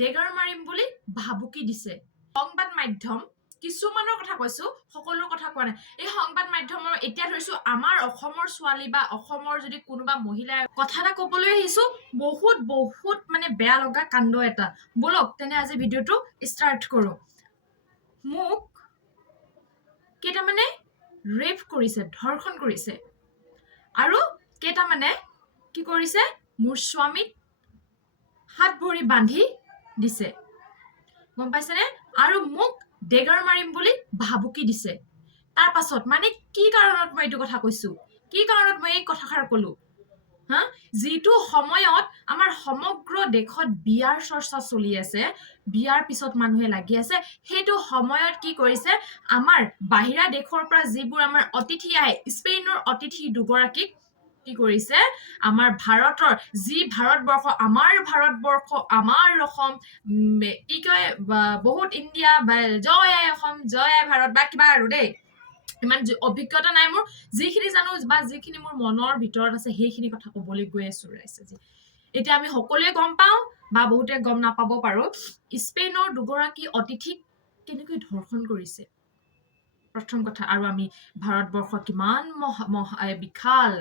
dagger মাৰিম বুলি ভাবুকি দিছে সংবাদ মাধ্যম কিছুমানৰ কথা কৈছো সকলোৰ কথা কোৱা নাই এই সংবাদ মাধ্যমৰ এতিয়া ধৰিছো আমাৰ অসমৰ ছোৱালী বা অসমৰ যদি কোনোবা মহিলাৰ কথা এটা ক'বলৈ আহিছো বহুত মানে বেয়া লগা কাণ্ড এটা বলক তেনে আজি ভিডিঅ'টো ষ্টাৰ্ট কৰো মোক কেইটামানে ৰেপ কৰিছে ধৰ্ষণ কৰিছে আৰু কেইটামানে কি কৰিছে মোৰ স্বামীক হাত ভৰি বান্ধি দিছে গম পাইছেনে আৰু মোক ডেগাৰ মাৰিম বুলি ভাবুকি দিছে তাৰ পাছত মানে কি কাৰণত মই এইটো কথা কৈছো কি কাৰণত মই এই কথাষাৰ কলো হা যেটো সময়ত আমাৰ সমগ্ৰ দেশত বিয়াৰ চৰ্চা চলি আছে বিয়াৰ পিছত মানুহে লাগি আছে হেতু সময়ত কি কৰিছে আমাৰ বাহিৰা দেশৰ পৰা যিবোৰ আমাৰ অতিথি আহে স্পেইনৰ অতিথি দুগৰাকীক কি কৰিছে আমাৰ ভাৰতৰ যি ভাৰতবৰ্ষ আমাৰ অসম কি কয় বহুত ইণ্ডিয়া জয় আই অসম জয় আই ভাৰত বা কিবা আৰু দেই ইমান অভিজ্ঞতা নাই মোৰ যিখিনি জানো বা যিখিনি মোৰ মনৰ ভিতৰত আছে সেইখিনি কথা ক'বলৈ গৈ আছো ৰাইছে যে এতিয়া আমি সকলোৱে গম পাওঁ বা বহুতে গম নাপাব পাৰো স্পেইনৰ দুগৰাকী অতিথিক কেনেকৈ ধৰ্ষণ কৰিছে প্ৰথম কথা আৰু আমি ভাৰতবৰ্ষ কিমান বিশাল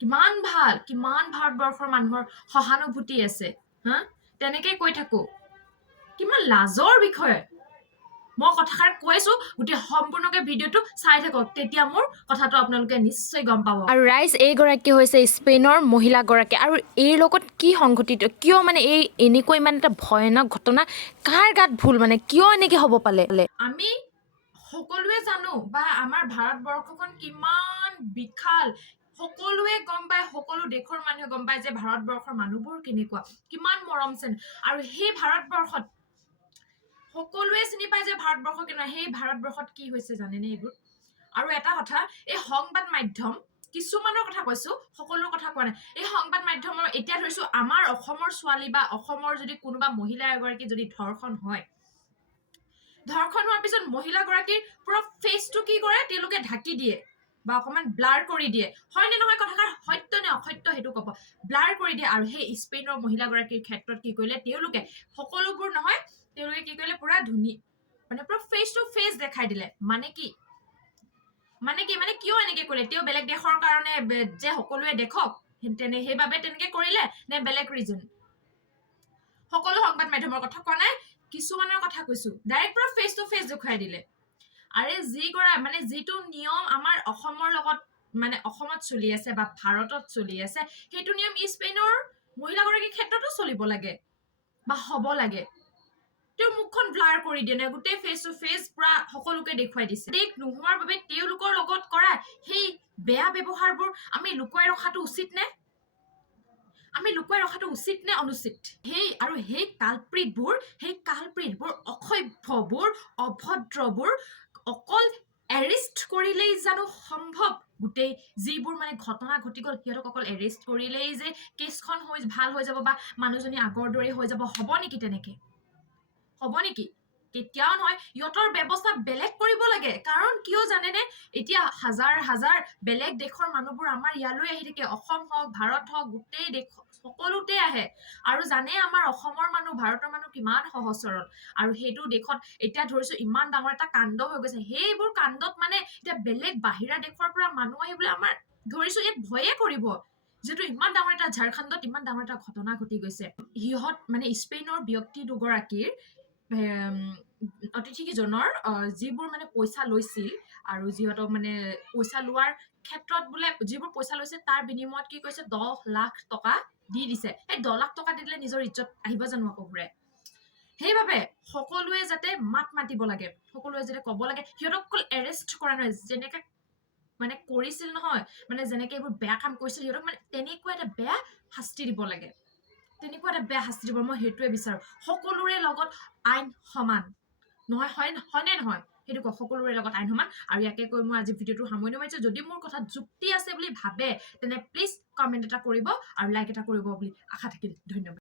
কিমান ভাল কিমান ভাৰতবৰ্ষৰ মানুহৰ সহানুভূতি আছে হা তেনেকৈ কৈ থাকো কিমান লাজৰ বিষয় মই কথাষাৰ কৈছো গোটেই সম্পূৰ্ণকে ভিডিঅ'টো চাই থাকক তেতিয়া মোৰ কথাটো আপোনালোকে নিশ্চয় গম পাব আৰু ৰাইজ এইগৰাকী হৈছে স্পেইনৰ মহিলাগৰাকী আৰু এই লগত কি সংঘটিত কিয় মানে এই এনেকৈ ইমান এটা ভয়ানক ঘটনা কাৰ গাত ভুল মানে কিয় এনেকৈ হ'ব পালে আমি সকলোৱে জানো বা আমাৰ ভাৰতবৰ্ষখন কিমান বিশাল সকলোৱে গম পায় সকলো দেশৰ মানুহে গম পায় যে ভাৰতবৰ্ষৰ মানুহবোৰ কেনেকুৱা কিমান মৰম চেন আৰু সেই ভাৰতবৰ্ষত সকলোৱে চিনি পায় যে ভাৰতবৰ্ষ কেনেকুৱা সেই ভাৰতবৰ্ষত কি হৈছে জানেনে এইবোৰ আৰু এটা কথা এই সংবাদ মাধ্যম কিছুমানৰ কথা কৈছো সকলোৰ কথা কোৱা নাই এই সংবাদ মাধ্যমৰ এতিয়া ধৰিছো আমাৰ অসমৰ ছোৱালী বা অসমৰ যদি কোনোবা মহিলা এগৰাকী যদি ধৰ্ষণ হয় ধৰ্ষণ হোৱাৰ পিছত মহিলাগৰাকীৰ পুৰা ফেচটো কি কৰে তেওঁলোকে ঢাকি দিয়ে বা অকমান ব্লাৰ কৰি দিয়ে হয় নে নহয় কথাষাৰ সত্য নে অসত্য হেতু ক'ব ব্লাৰ কৰি দিয়ে আৰু সেই স্পেইনৰ মহিলাগৰাকীৰ ক্ষেত্ৰত কি কৰিলে তেওঁলোকে সকলোবোৰ নহয় তেওঁলোকে কি কৰিলে পুৰা ধুনি মানে পুৰা ফেচ টু ফেচ দেখাই দিলে মানে কিয় এনেকে কৰিলে তেওঁ বেলেগ দেশৰ কাৰণে যে সকলোৱে দেখক সেইবাবে তেনেকে কৰিলে নে বেলেগ ৰিজন সকলো সংবাদ মাধ্যমৰ কথা কোৱা নাই কিছুমানৰ কথা কৈছো ডাইৰেক্ট পুৰা ফেচ টু ফেচ দেখুৱাই দিলে আৰে যিটো নিয়ম আমাৰ অসমৰ লগত মানে অসমত চলি আছে বা ভাৰতত চলি আছে সেইটো নিয়ম স্পেইনৰ মহিলাগৰাকীৰ ক্ষেত্ৰতো চলিব লাগে বা হ'ব লাগে তেওঁ মুখখন ব্লাৰ কৰি দিয়ে গোটেই ফেচ টু ফেচ পুৰা সকলোকে দেখুৱাই দিছে দেখ নোহোৱাৰ বাবে তেওঁলোকৰ লগত কৰা সেই বেয়া ব্যৱহাৰবোৰ আমি লুকুৱাই ৰখাটো উচিত নে অনুচিত সেই কালপ্ৰিতবোৰ অসভ্যবোৰ অভদ্ৰবোৰ অকল এৰেষ্ট কৰিলেই জানো সম্ভৱ গোটেই যিবোৰ মানে ঘটনা ঘটি গ'ল সিহঁতক অকল এৰেষ্ট কৰিলেই যে কেছখন ভাল হৈ যাব বা মানুহজনী আগৰ দৰে হৈ যাব হ'ব নেকি তেনেকে হ'ব নেকি কেতিয়াও নহয় ইহঁতৰ ব্যৱস্থা বেলেগ কৰিব লাগে কাৰণ কিয় জানেনে এতিয়া হাজাৰ বেলেগ দেশৰ মানুহবোৰ আমাৰ ইয়ালৈ আহি থাকে অসম হওক ভাৰত হওক গোটেই দেশ সকলোতে আহে আৰু জানে আমাৰ অসমৰ মানুহ ভাৰতৰ মানুহ কিমান সহজ সৰল আৰু সেইটো দেশত এতিয়া ধৰিছো ইমান ডাঙৰ এটা কাণ্ড হৈ গৈছে সেইবোৰ কাণ্ডত মানে এতিয়া বেলেগ বাহিৰা দেশৰ পৰা মানুহ আহিবলৈ আমাৰ ধৰিছো ইয়াত ভয়ে কৰিব যেটো ইমান ডাঙৰ এটা ঝাৰখণ্ডত ইমান ডাঙৰ এটা ঘটনা ঘটি গৈছে সিহঁত মানে স্পেইনৰ ব্যক্তি দুগৰাকীৰ অতিথিজনৰ যিবোৰ মানে পইচা লৈছিল আৰু যিহঁতক মানে পইচা লোৱাৰ ক্ষেত্ৰত বোলে যিবোৰ পইচা লৈছে তাৰ বিনিময়ত কি কৈছে 10 লাখ টকা দি দিছে এই 10 লাখ টকা দিলে নিজৰ ইজ্জত আহিব জানো আকৌ ঘূৰে সেইবাবে সকলোৱে যাতে মাত মাতিব লাগে সকলোৱে যাতে ক'ব লাগে সিহঁতক অকল এৰেষ্ট কৰা নহয় যেনেকে মানে কৰিছিল নহয় মানে যেনেকে এইবোৰ বেয়া কাম কৰিছিল সিহঁতক মানে তেনেকুৱা এটা বেয়া শাস্তি দিব লাগে মই হেতুৱে বিচাৰো সকলোৰে লগত আইন সমান নহয় হয়নে নহয় হেতু সকলোৰে লগত আইন সমান আৰু ইয়াকে কৈ মই আজি ভিডিঅ'টো সামৰণি মাৰিছো যদি মোৰ কথা যুক্তি আছে বুলি ভাবে তেনে প্লিজ কমেন্ট এটা কৰিব আৰু লাইক এটা কৰিব বুলি আশা থাকিল ধন্যবাদ